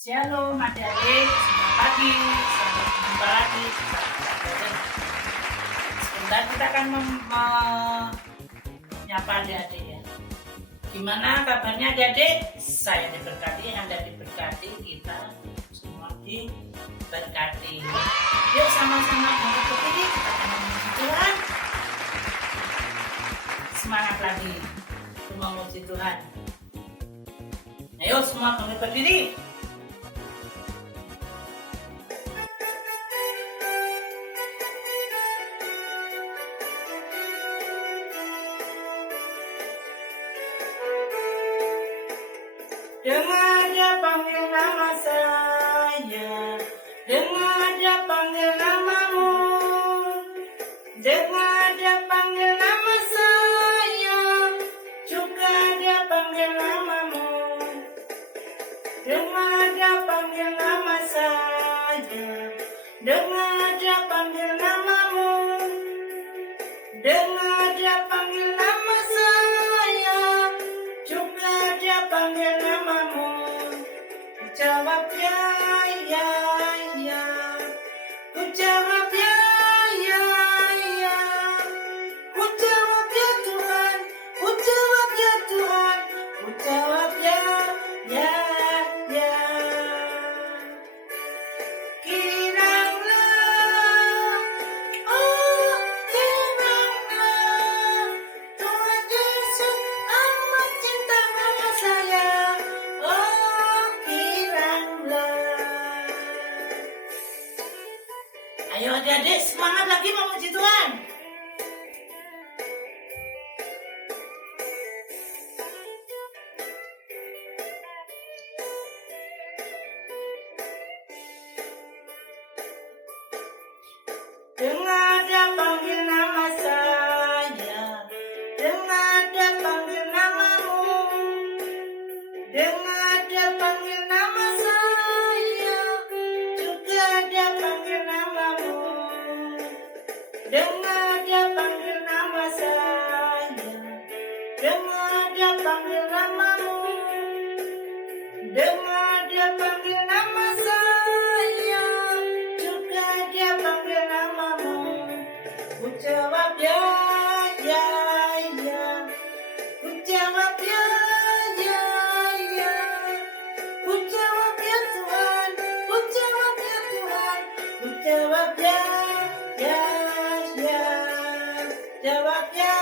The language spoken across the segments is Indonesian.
Shalom adik-adik, selamat pagi, selamat berjumpa lagi. Sebentar kita akan menyapa adik-adik ya. Gimana kabarnya adik-adik? Saya diberkati, Anda diberkati, kita semua diberkati. Yuk sama-sama bangkit berdiri, kita akan memuji Tuhan. Semangat lagi untuk memuji Tuhan. Ayo semua bangkit berdiri. Dengar dia panggil nama saya, dengar dia panggil namamu, dengar dia panggil nama saya, juga dia panggil namamu. Dengar dia panggil nama saya, dengar dia panggil namamu, dengar dia panggil nama saya, juga dia panggil namamu. Jawab ya, ya, ya. Ku jawab ya, ya, ya. Ku jawab ya Tuhan, ku jawab ya Tuhan, ku jawab ya, ya, ya. Kiranglah, oh kiranglah, Tuhan Yesus amat cinta pada saya. Oh kiranglah. Ayo adik-adik semangat lagi memuji Tuhan. Dengar dia panggil nama saya, dengar dia panggil namamu, dengar dia panggil nama saya, juga dia panggil namamu. Dengar dia panggil nama saya, dengar dia panggil namamu, dengar dia panggil nama saya, juga dia panggil namamu. Ku jawab ya, ya, ya. Ku jawab ya, ya, ya. Ku jawab ya Tuhan, ku jawab ya Tuhan, ku jawab ya, ya, ya. Jawab ya,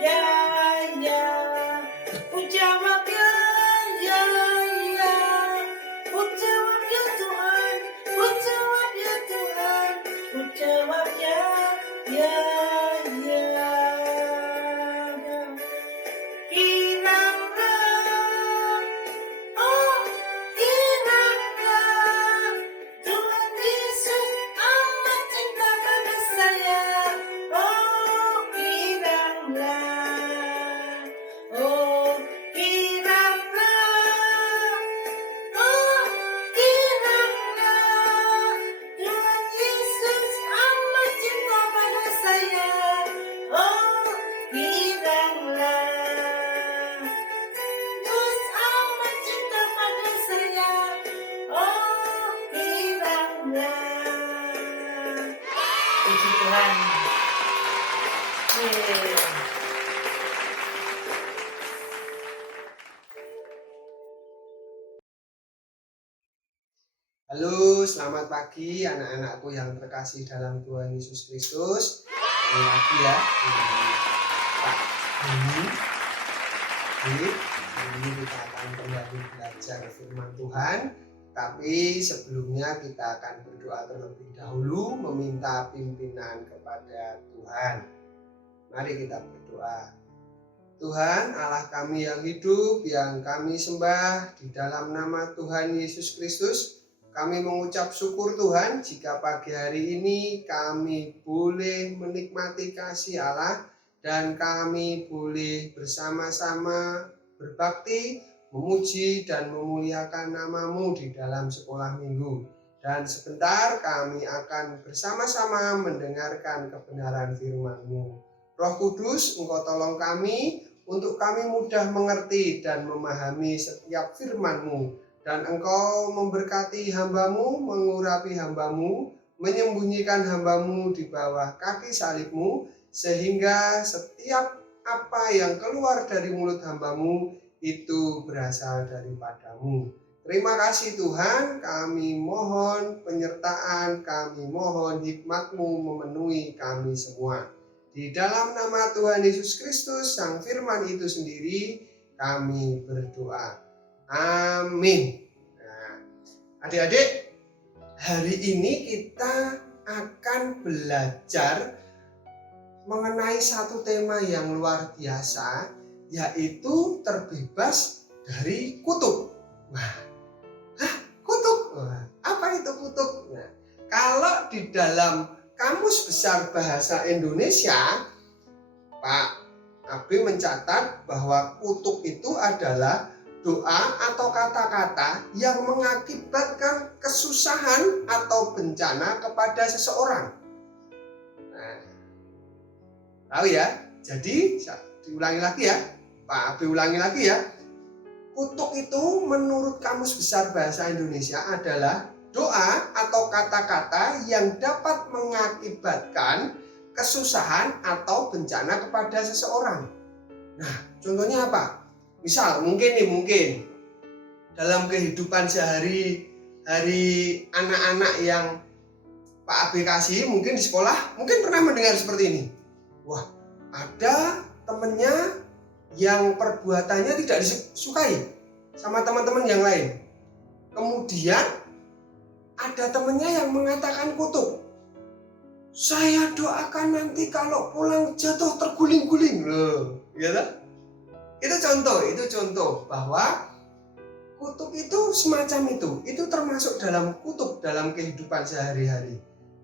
ya, ya. Ku jawab ya, ya, ya. Ku jawab ya Tuhan, ku jawab ya Tuhan, ku jawab ya, ya, ya. Kiranglah, oh kiranglah, Tuhan Yesus amat cinta pada saya. Oh kiranglah, oh kiranglah, oh kiranglah, Tuhan Yesus amat cinta pada saya. Oh kiranglah, Yesus amat cinta pada saya. Oh kiranglah. Puji Tuhan. Yeay. Halo, selamat pagi anak-anakku yang terkasih dalam Tuhan Yesus Kristus. Kembali lagi ya dengan Pak Beni. Jadi, hari ini kita akan kembali belajar firman Tuhan. Tapi sebelumnya kita akan berdoa terlebih dahulu, meminta pimpinan kepada Tuhan. Mari kita berdoa. Tuhan Allah kami yang hidup, yang kami sembah, di dalam nama Tuhan Yesus Kristus, kami mengucap syukur Tuhan jika pagi hari ini kami boleh menikmati kasih Allah dan kami boleh bersama-sama berbakti, memuji dan memuliakan nama-Mu di dalam sekolah minggu. Dan sebentar kami akan bersama-sama mendengarkan kebenaran firman-Mu. Roh Kudus, Engkau tolong kami untuk kami mudah mengerti dan memahami setiap firman-Mu Dan Engkau memberkati hamba-Mu, mengurapi hamba-Mu, menyembunyikan hamba-Mu di bawah kaki salib-Mu, sehingga setiap apa yang keluar dari mulut hamba-Mu itu berasal daripada-Mu. Terima kasih Tuhan, kami mohon penyertaan, kami mohon hikmat-Mu memenuhi kami semua. Di dalam nama Tuhan Yesus Kristus, Sang Firman itu sendiri, kami berdoa. Amin. Nah, adik-adik, hari ini kita akan belajar mengenai satu tema yang luar biasa, yaitu terbebas dari kutuk. Kutuk? Apa itu kutuk? Nah, kalau di dalam Kamus Besar Bahasa Indonesia, Pak Abi mencatat bahwa kutuk itu adalah doa atau kata-kata yang mengakibatkan kesusahan atau bencana kepada seseorang. Nah, tahu ya? Jadi diulangi lagi ya, Pak Abi ulangi lagi ya. Kutuk itu menurut Kamus Besar Bahasa Indonesia adalah doa atau kata-kata yang dapat mengakibatkan kesusahan atau bencana kepada seseorang. Nah, contohnya apa? Misal mungkin dalam kehidupan sehari-hari anak-anak yang Pak Abi kasih, mungkin di sekolah, mungkin pernah mendengar seperti ini. Wah, ada temennya yang perbuatannya tidak disukai sama teman-teman yang lain. Kemudian ada temennya yang mengatakan kutuk. Saya doakan nanti kalau pulang jatuh terguling-guling. Loh, ya kan? Itu contoh bahwa kutuk itu semacam itu. Itu termasuk dalam kutuk dalam kehidupan sehari-hari.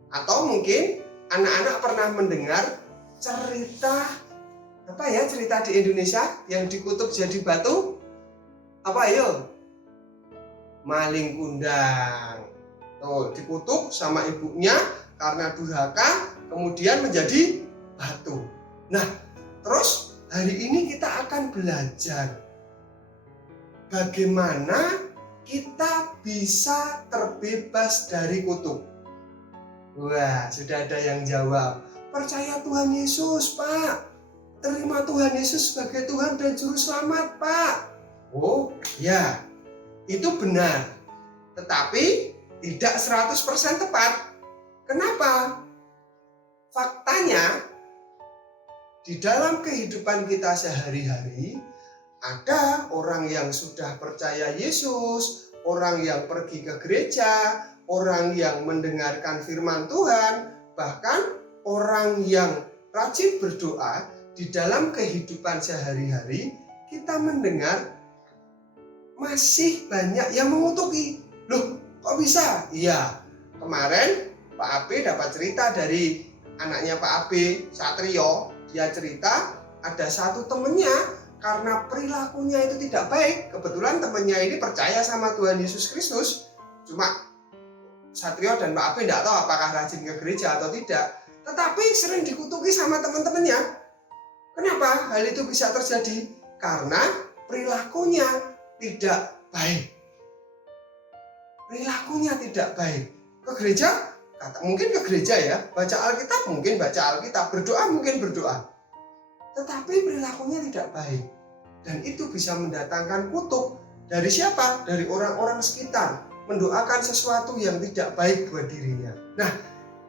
Atau mungkin anak-anak pernah mendengar cerita di Indonesia yang dikutuk jadi batu? Apa ayo? Maling kundang. Tuh, dikutuk sama ibunya karena durhaka, kemudian menjadi batu. Nah, terus hari ini kita akan belajar bagaimana kita bisa terbebas dari kutuk. Wah, sudah ada yang jawab. Percaya Tuhan Yesus, Pak. Terima Tuhan Yesus sebagai Tuhan dan Juru Selamat, Pak. Oh, ya. Itu benar. Tetapi tidak 100% tepat. Kenapa? Faktanya, di dalam kehidupan kita sehari-hari, ada orang yang sudah percaya Yesus, orang yang pergi ke gereja, orang yang mendengarkan firman Tuhan, bahkan orang yang rajin berdoa. Di dalam kehidupan sehari-hari, kita mendengar masih banyak yang mengutuki. Loh, kok bisa? Iya, kemarin Pak Abe dapat cerita dari anaknya Pak Abe, Satrio. Dia cerita ada satu temennya karena perilakunya itu tidak baik. Kebetulan temennya ini percaya sama Tuhan Yesus Kristus. Cuma Satrio dan Pak Abe tidak tahu apakah rajin ke gereja atau tidak. Tetapi sering dikutuki sama teman-temannya. Kenapa hal itu bisa terjadi? Karena perilakunya tidak baik. Perilakunya tidak baik. Ke gereja? Mungkin ke gereja ya. Baca Alkitab? Mungkin baca Alkitab. Berdoa? Mungkin berdoa. Tetapi perilakunya tidak baik. Dan itu bisa mendatangkan kutuk. Dari siapa? Dari orang-orang sekitar. Mendoakan sesuatu yang tidak baik buat dirinya. Nah,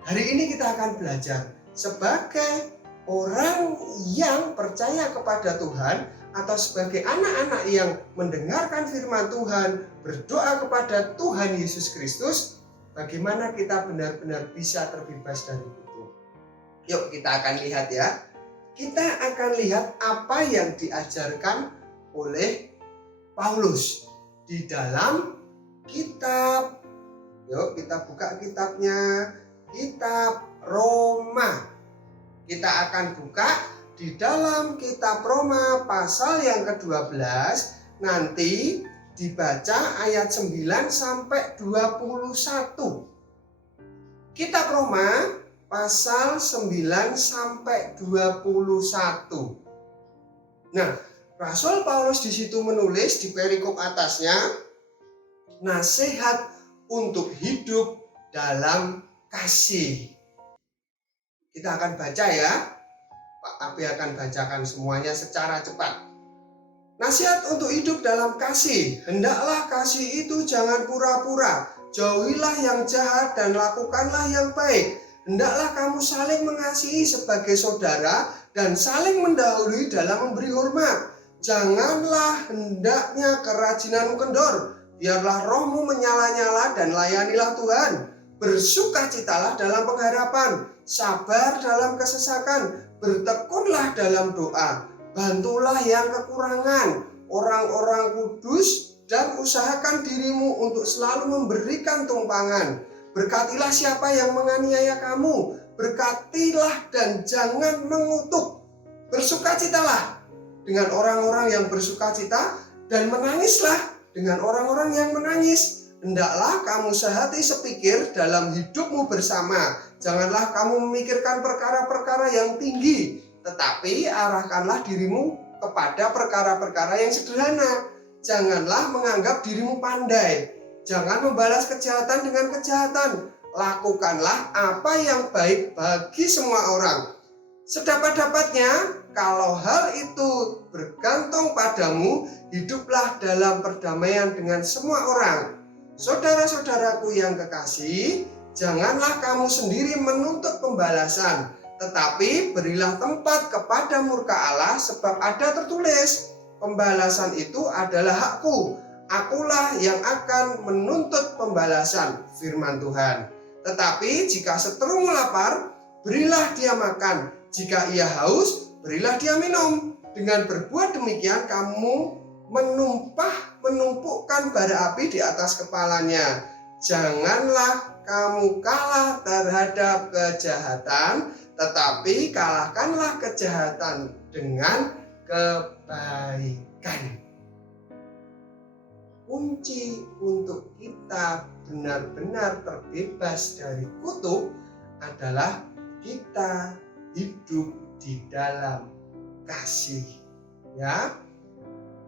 hari ini kita akan belajar sebagai orang yang percaya kepada Tuhan atau sebagai anak-anak yang mendengarkan firman Tuhan, berdoa kepada Tuhan Yesus Kristus, bagaimana kita benar-benar bisa terbebas dari kutuk. Yuk kita akan lihat ya. Kita akan lihat apa yang diajarkan oleh Paulus di dalam kitab. Yuk kita buka kitabnya, kitab Roma. Kita akan buka di dalam kitab Roma pasal yang ke-12, nanti dibaca ayat 9 sampai 21. Kitab Roma pasal 9 sampai 21. Nah, Rasul Paulus di situ menulis di perikop atasnya, nasihat untuk hidup dalam kasih. Kita akan baca ya. Pak Abi akan bacakan semuanya secara cepat. Nasihat untuk hidup dalam kasih. Hendaklah kasih itu jangan pura-pura. Jauhilah yang jahat dan lakukanlah yang baik. Hendaklah kamu saling mengasihi sebagai saudara dan saling mendahului dalam memberi hormat. Janganlah hendaknya kerajinanmu kendor. Biarlah rohmu menyala-nyala dan layanilah Tuhan. Bersukacitalah dalam pengharapan, sabar dalam kesesakan, bertekunlah dalam doa, bantulah yang kekurangan, orang-orang kudus, dan usahakan dirimu untuk selalu memberikan tumpangan. Berkatilah siapa yang menganiaya kamu, berkatilah dan jangan mengutuk. Bersukacitalah dengan orang-orang yang bersukacita, dan menangislah dengan orang-orang yang menangis. Hendaklah kamu sehati sepikir dalam hidupmu bersama. Janganlah kamu memikirkan perkara-perkara yang tinggi, tetapi arahkanlah dirimu kepada perkara-perkara yang sederhana. Janganlah menganggap dirimu pandai. Jangan membalas kejahatan dengan kejahatan. Lakukanlah apa yang baik bagi semua orang. Sedapat-dapatnya, kalau hal itu bergantung padamu, hiduplah dalam perdamaian dengan semua orang. Saudara-saudaraku yang kekasih, janganlah kamu sendiri menuntut pembalasan, tetapi berilah tempat kepada murka Allah, sebab ada tertulis, pembalasan itu adalah hakku, akulah yang akan menuntut pembalasan, firman Tuhan. Tetapi jika seterumu lapar, berilah dia makan, jika ia haus, berilah dia minum. Dengan berbuat demikian kamu menumpukkan bara api di atas kepalanya. Janganlah kamu kalah terhadap kejahatan, tetapi kalahkanlah kejahatan dengan kebaikan. Kunci untuk kita benar-benar terbebas dari kutuk adalah kita hidup di dalam kasih. Ya,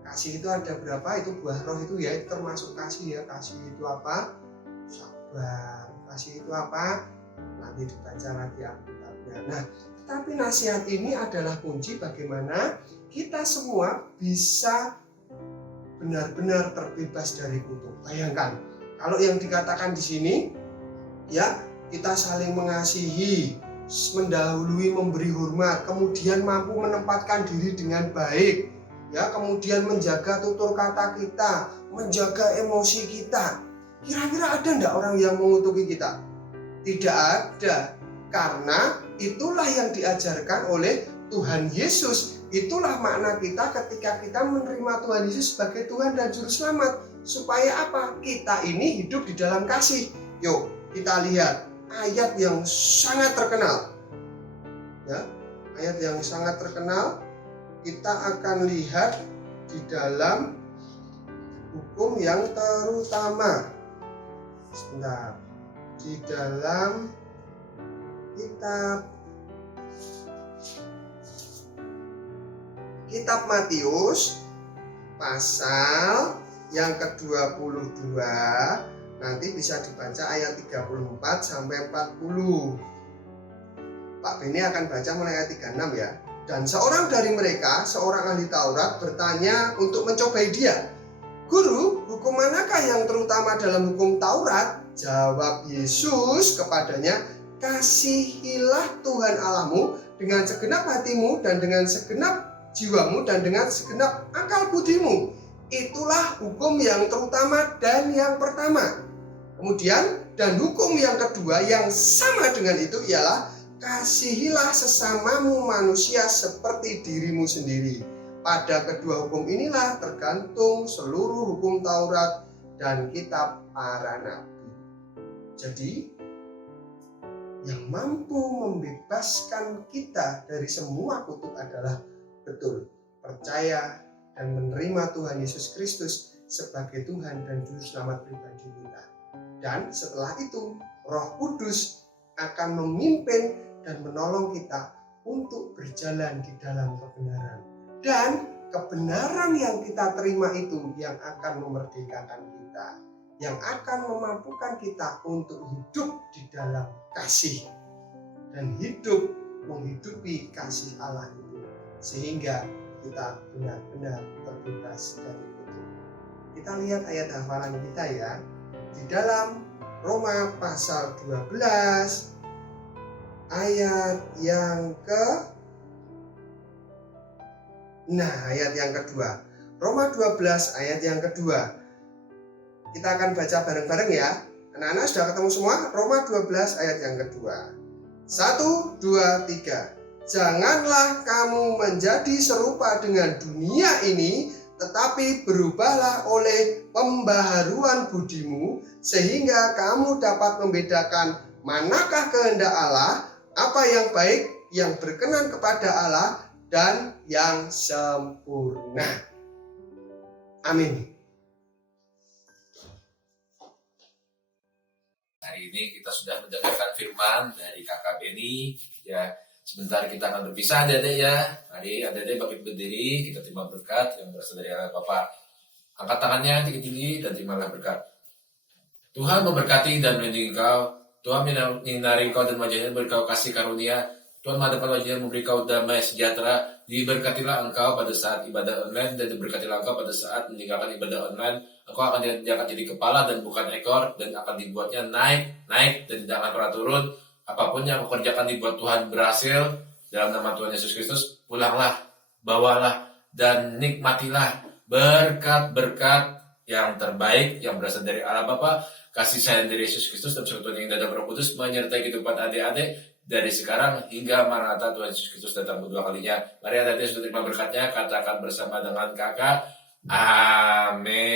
kasih itu ada berapa? Itu buah roh itu ya, itu termasuk kasih ya. Kasih itu apa? Sabar. Kasih itu apa? Nanti dibaca lagi Alkitabnya. Nah, tapi nasihat ini adalah kunci bagaimana kita semua bisa benar-benar terbebas dari kutuk. Bayangkan, kalau yang dikatakan di sini, ya, kita saling mengasihi, mendahului memberi hormat, kemudian mampu menempatkan diri dengan baik, ya, kemudian menjaga tutur kata kita, menjaga emosi kita. Kira-kira ada enggak orang yang mengutuki kita? Tidak ada, karena itulah yang diajarkan oleh Tuhan Yesus. Itulah makna kita ketika kita menerima Tuhan Yesus sebagai Tuhan dan Juru Selamat. Supaya apa? Kita ini hidup di dalam kasih. Yuk, kita lihat ayat yang sangat terkenal. Ya, ayat yang sangat terkenal. Kita akan lihat di dalam hukum yang terutama. Sebentar. Di dalam Kitab Matius pasal yang ke-22, nanti bisa dibaca ayat 34 sampai 40. Pak Beni akan baca mulai ayat 36 ya. Dan seorang dari mereka, seorang ahli Taurat, bertanya untuk mencobai dia, "Guru, hukum manakah yang terutama dalam hukum Taurat?" Jawab Yesus kepadanya, "Kasihilah Tuhan Allahmu dengan segenap hatimu dan dengan segenap jiwamu dan dengan segenap akal budimu. Itulah hukum yang terutama dan yang pertama. Kemudian, dan hukum yang kedua yang sama dengan itu ialah kasihilah sesamamu manusia seperti dirimu sendiri. Pada kedua hukum inilah tergantung seluruh hukum Taurat dan kitab para nabi." Jadi, yang mampu membebaskan kita dari semua kutuk adalah betul percaya dan menerima Tuhan Yesus Kristus sebagai Tuhan dan Juru Selamat pribadi kita. Dan setelah itu, Roh Kudus akan memimpin dan menolong kita untuk berjalan di dalam kebenaran. Dan kebenaran yang kita terima itu yang akan memerdekakan kita. yang akan memampukan kita untuk hidup di dalam kasih dan hidup menghidupi kasih Allah itu, sehingga kita benar-benar terbebas dari itu. Kita lihat ayat hafalan kita ya, di dalam Roma pasal 12 ayat yang kedua. Roma 12 ayat yang kedua. Kita akan baca bareng-bareng ya. Anak-anak sudah ketemu semua? Roma 12 ayat yang kedua. 1, 2, 3. Janganlah kamu menjadi serupa dengan dunia ini, tetapi berubahlah oleh pembaharuan budimu, sehingga kamu dapat membedakan manakah kehendak Allah, apa yang baik, yang berkenan kepada Allah, dan yang sempurna. Amin. Hari ini kita sudah mendengarkan firman dari Kakak Beni. Ya, sebentar kita akan berpisah, adik-adik ya. Mari adik-adik bangkit berdiri, kita terima berkat yang berasal dari Allah Bapa. Angkat tangannya tinggi-tinggi dan terimalah berkat. Tuhan memberkati dan melindungi kau. Tuhan menyinari kau dan wajahnya memberi kau kasih karunia. Tuhan menghadapkan wajahnya memberi kau damai sejahtera. Diberkatilah engkau pada saat ibadah online dan diberkatilah engkau pada saat meninggalkan ibadah online. Engkau akan jadi kepala dan bukan ekor, dan akan dibuatnya naik dan tidak akan pernah turun. Apapun yang kau kerjakan dibuat Tuhan berhasil. Dalam nama Tuhan Yesus Kristus, pulanglah, bawalah, dan nikmatilah berkat-berkat yang terbaik yang berasal dari Allah Bapa, kasih sayang dari Yesus Kristus, dan persekutuan yang indah dan Roh Kudus menyertai kehidupan adik-adik dari sekarang hingga Maranatha Tuhan Yesus Kristus datang kedua kalinya. Mari adik-adik sudah terima berkatnya, katakan bersama dengan kakak, amin.